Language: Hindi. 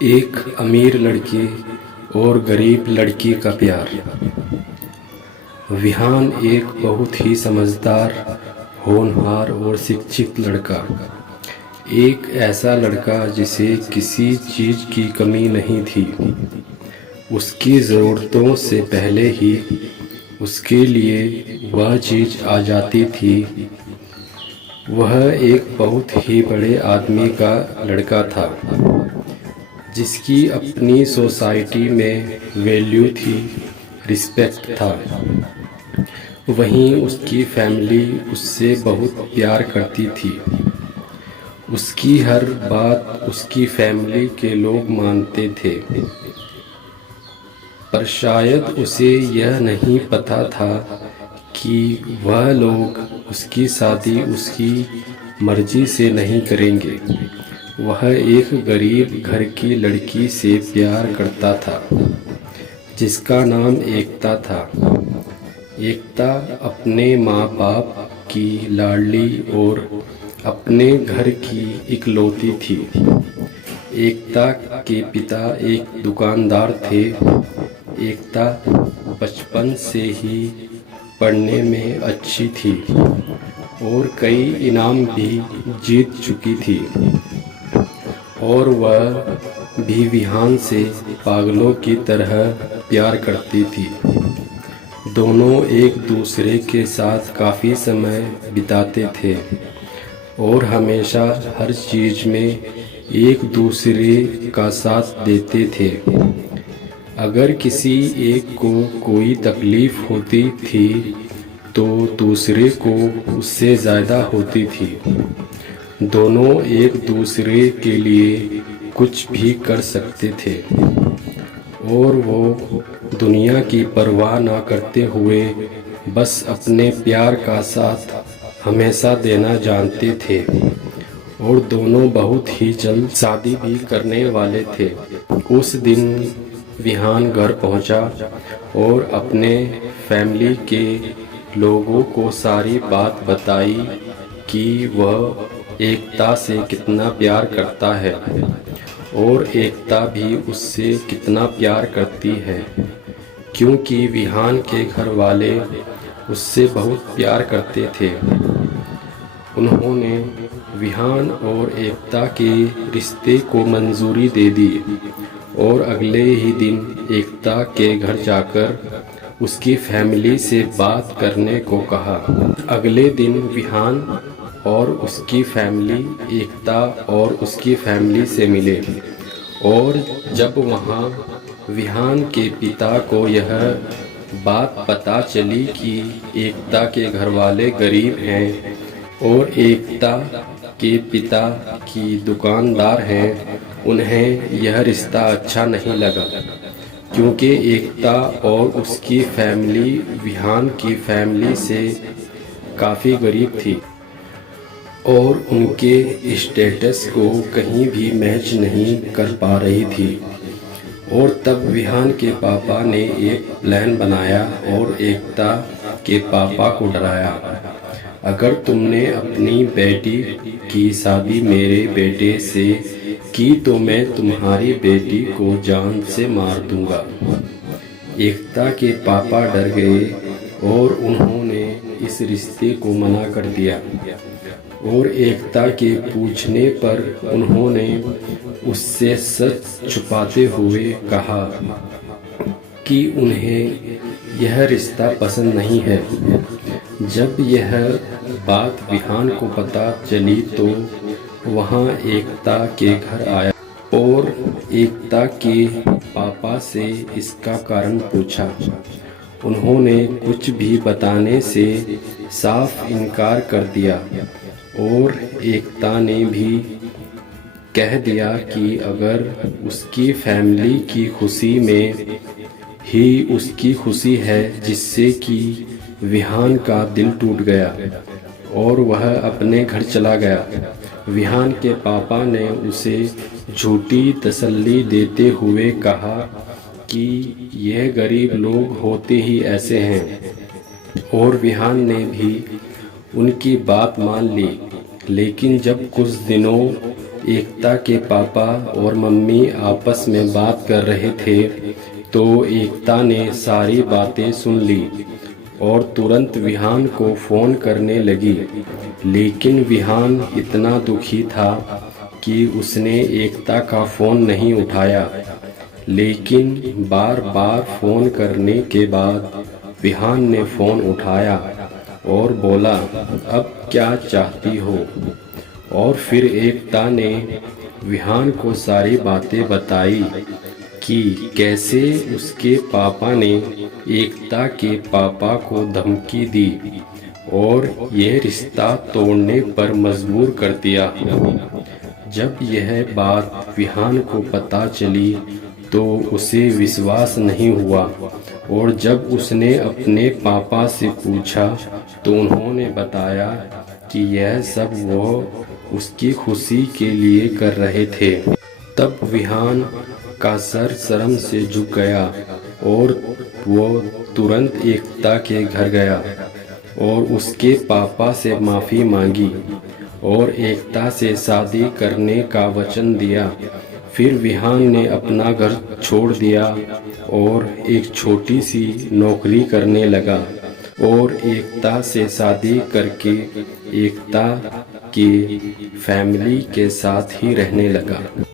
एक अमीर लड़की और गरीब लड़की का प्यार। विहान एक बहुत ही समझदार, होनहार और शिक्षित लड़का। एक ऐसा लड़का जिसे किसी चीज़ की कमी नहीं थी। उसकी ज़रूरतों से पहले ही उसके लिए वह चीज़ आ जाती थी। वह एक बहुत ही बड़े आदमी का लड़का था, जिसकी अपनी सोसाइटी में वैल्यू थी, रिस्पेक्ट था। वहीं उसकी फैमिली उससे बहुत प्यार करती थी। उसकी हर बात उसकी फैमिली के लोग मानते थे, पर शायद उसे यह नहीं पता था कि वह लोग उसकी शादी उसकी मर्जी से नहीं करेंगे। वह एक गरीब घर की लड़की से प्यार करता था, जिसका नाम एकता था। एकता अपने माँ बाप की लाडली और अपने घर की इकलौती थी। एकता के पिता एक दुकानदार थे। एकता बचपन से ही पढ़ने में अच्छी थी और कई इनाम भी जीत चुकी थी, और वह भी विहान से पागलों की तरह प्यार करती थी। दोनों एक दूसरे के साथ काफ़ी समय बिताते थे और हमेशा हर चीज़ में एक दूसरे का साथ देते थे। अगर किसी एक को कोई तकलीफ़ होती थी तो दूसरे को उससे ज़्यादा होती थी। दोनों एक दूसरे के लिए कुछ भी कर सकते थे और वो दुनिया की परवाह ना करते हुए बस अपने प्यार का साथ हमेशा देना जानते थे। और दोनों बहुत ही जल्द शादी भी करने वाले थे। उस दिन विहान घर पहुंचा और अपने फैमिली के लोगों को सारी बात बताई कि वह एकता से कितना प्यार करता है और एकता भी उससे कितना प्यार करती है, क्योंकि विहान के घर वाले उससे बहुत प्यार करते थे। उन्होंने विहान और एकता के रिश्ते को मंजूरी दे दी और अगले ही दिन एकता के घर जाकर उसकी फैमिली से बात करने को कहा। अगले दिन विहान और उसकी फैमिली एकता और उसकी फैमिली से मिले, और जब वहाँ विहान के पिता को यह बात पता चली कि एकता के घर वाले गरीब हैं और एकता के पिता की दुकानदार हैं, उन्हें यह रिश्ता अच्छा नहीं लगा, क्योंकि एकता और उसकी फैमिली विहान की फैमिली से काफ़ी गरीब थी और उनके स्टेटस को कहीं भी मैच नहीं कर पा रही थी। और तब विहान के पापा ने एक प्लान बनाया और एकता के पापा को डराया, अगर तुमने अपनी बेटी की शादी मेरे बेटे से की तो मैं तुम्हारी बेटी को जान से मार दूंगा। एकता के पापा डर गए और उन्होंने इस रिश्ते को मना कर दिया, और एकता के पूछने पर उन्होंने उससे सच छुपाते हुए कहा कि उन्हें यह रिश्ता पसंद नहीं है। जब यह बात विहान को पता चली तो वहाँ एकता के घर आया और एकता के पापा से इसका कारण पूछा। उन्होंने कुछ भी बताने से साफ इनकार कर दिया और एकता ने भी कह दिया कि अगर उसकी फैमिली की खुशी में ही उसकी खुशी है, जिससे कि विहान का दिल टूट गया और वह अपने घर चला गया। विहान के पापा ने उसे झूठी तसल्ली देते हुए कहा कि यह गरीब लोग होते ही ऐसे हैं, और विहान ने भी उनकी बात मान ली। लेकिन जब कुछ दिनों एकता के पापा और मम्मी आपस में बात कर रहे थे तो एकता ने सारी बातें सुन ली और तुरंत विहान को फ़ोन करने लगी। लेकिन विहान इतना दुखी था कि उसने एकता का फ़ोन नहीं उठाया। लेकिन बार बार फ़ोन करने के बाद विहान ने फ़ोन उठाया और बोला, अब क्या चाहती हो? और फिर एकता ने विहान को सारी बातें बताई कि कैसे उसके पापा ने एकता के पापा को धमकी दी और यह रिश्ता तोड़ने पर मजबूर कर दिया। जब यह बात विहान को पता चली तो उसे विश्वास नहीं हुआ और जब उसने अपने पापा से पूछा तो उन्होंने बताया कि यह सब वो उसकी खुशी के लिए कर रहे थे। तब विहान का सर शर्म से झुक गया और वो तुरंत एकता के घर गया और उसके पापा से माफ़ी मांगी और एकता से शादी करने का वचन दिया। फिर विहान ने अपना घर छोड़ दिया और एक छोटी सी नौकरी करने लगा और एकता से शादी करके एकता की फैमिली के साथ ही रहने लगा।